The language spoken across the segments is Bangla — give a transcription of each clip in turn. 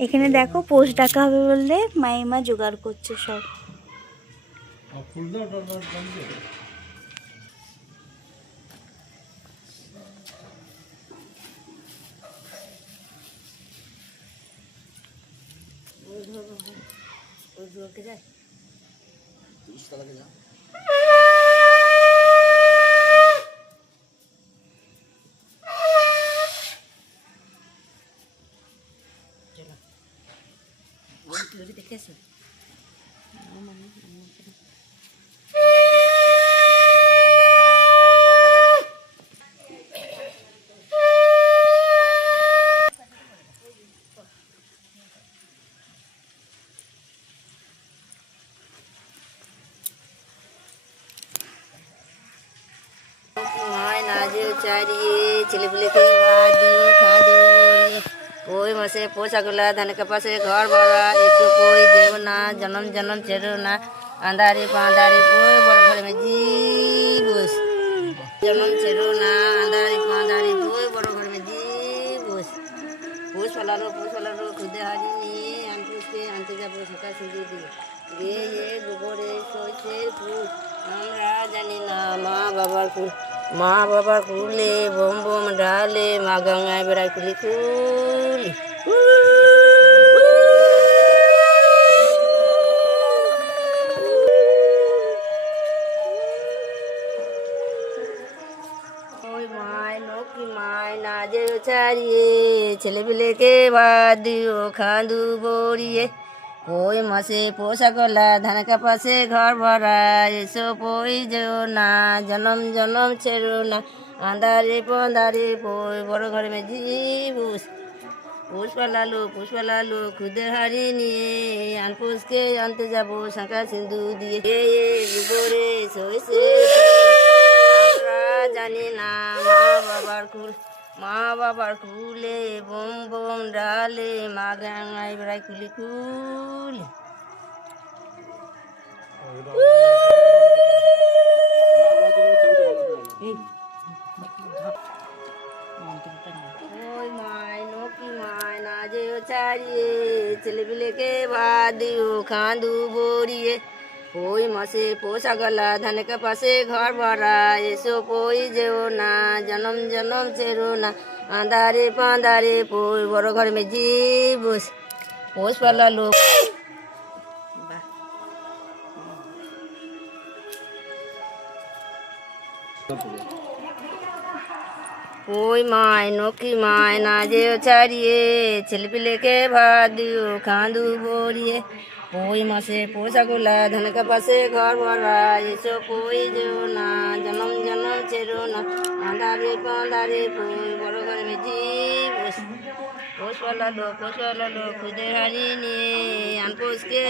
এখানে দেখো পোস্ট ডাকা হবে বললে মাইমা জোগাড় করছে সব। দেখেছো ছেলেপুলেকে ভাত দিও খাওয়া ওই মাসে পোষাগুলা ধান কাপাসে ঘর ভরা একটু কই দেব না জনম জনম ছেড়ো না আন্ধারে পাঁধারে ওই বড় ঘরে মেজি বস জনম ছেড়ো না আন্ধারে পাঁধারে ওই বড় ঘরে মেজি বস পোষ ফলালো খুদে হারি নিয়ে আনতে যাবো সকাল সিঁদুর দিয়ে রে এ গোবরে সইছের ফুল আমরা জানি না মা বাবার কুলে বোম বোম ডালে মা গঙ্গায় বেড়ায় কুলি কুলি ওই মায় নকি মায় না যে ছাড়িয়ে ছেলেপিলেকে ভাত দিও খাঁদু বড়িয়ে ওই মাসে পোষাকলা ধান কাপাসে ঘর ভরা এসো পই যেও না জনম জনম ছেড়ো না আন্ধারে পন্ধারে পই বড় ঘরে মেজি বুস পুষ্পালালো খুদে হারি নিয়ে আনপুষকে আনতে যাবো শাঁখা সিন্ধু দিয়ে গোবরে সইছে আমরা জানি না মা বাবার কুলে বোম বোম ডালে মা গাঙায় বেড়ায় কুলি কুলি ওই মায় নকি মায় না যে ছাড়িয়ে ছেলেপিলেকে ভাত দিও খাঁদু বড়িয়ে ওই মাসে পোষাগলা ধান কাপাসে ঘর ভরা এসো পই যেও না জনম জনম ছেড়ো না আন্ধারে পাঁধারে পই বড় ঘর মেজি বস পোষ পালালো ওই মায় নকি মায় না যে ছাড়িয়ে ছেলেপিলেকে ভাত দিও খাঁদু বড়িয়ে ওই মাসে পোষাগুলা ধান কাপাসে ঘর ভরা এসো পই যেও না জনম জনম ছেড়ো না আন্ধারে পাঁধারে পই বড় ঘরে মেজি বস পোষ পালালো খুদে হারি নিয়ে আনপোষকে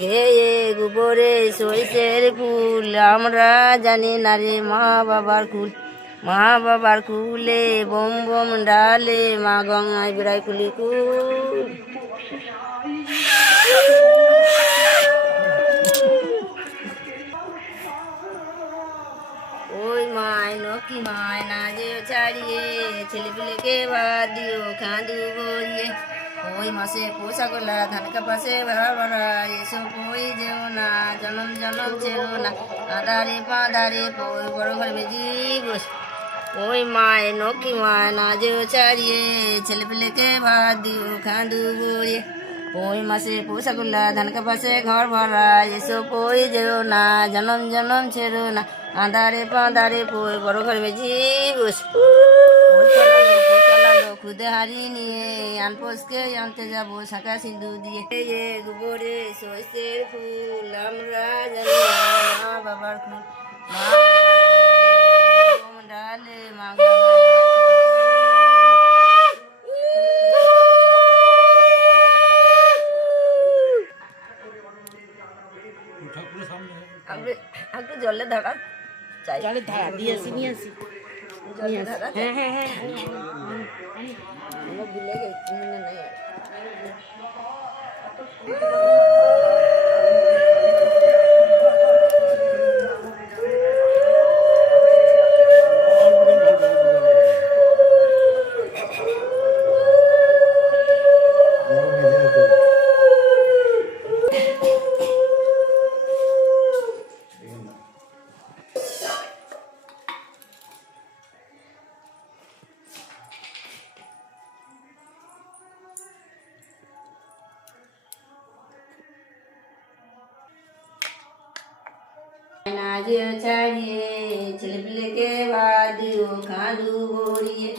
ঘেয়ে গোবরে সইছের ফুল আমরা জানি না রে মা বাবার কুলে বোম বোম ডালে মা গঙ্গায় বেড়ায় কুলি কুল ওই মায় নকি মায় না যে ছাড়িয়ে ছেলেপিলেকে ভাত দিও খাঁদু বড়িয়ে ওই মাসে পোষাকলা ধান কাপাসে ভরা ভরা এসো পই যেও না জনম জনম ছেড়ো না আধারে পাঁধারে পই বড় ঘর মেজি বস ওই মায় নকি মায় না যে ছাড়িয়ে ছেলেপিলেকে ভাত দিও খাঁদু বড়িয়ে ওই মাসে পোষাকলা ধান কাপাসে ঘর ভরা এসো পই যেও না জনম জনম ছেড়ো না আন্ধারে পাঁধারে পই বড় ঘর মেজি বস খুদে হারি নিয়ে আনপোষকে আনতে যাবো শাঁখা সিন্ধু দিয়ে গোবরে সইছের ফুল আমরা জানি মা বাবার ফুল মা ডালে মা একটু জলে ধারা চাই জলে ধারা নিয়ে আসি হ্যাঁ ভুলে গেছি মনে নেই না যে ছাড়িয়ে ছেলেপিলেকে বাদ দিও খাঁদু গড়িয়ে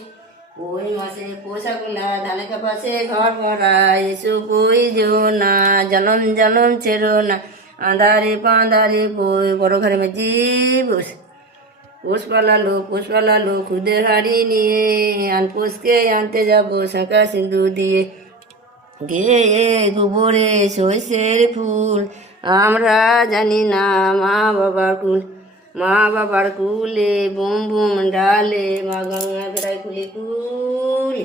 ওই মাসে পোশাকলা ধানের পাশে ঘর ভরা এসু কই যেও না জনম জনম ছেড়ো না আঁধারে পাঁধারে বই বড় ঘরে মেজি বস পোষ পালালো খুদের হাড়ি নিয়ে পোষকে আনতে যাবো শাঁখা সিঁদুর দিয়ে গে গোবরে সরষের ফুল আমরা জানি না মা বাবার কুলে বুম বুম ডালে মা গঙ্গা বেড়ায় কুলি কুলি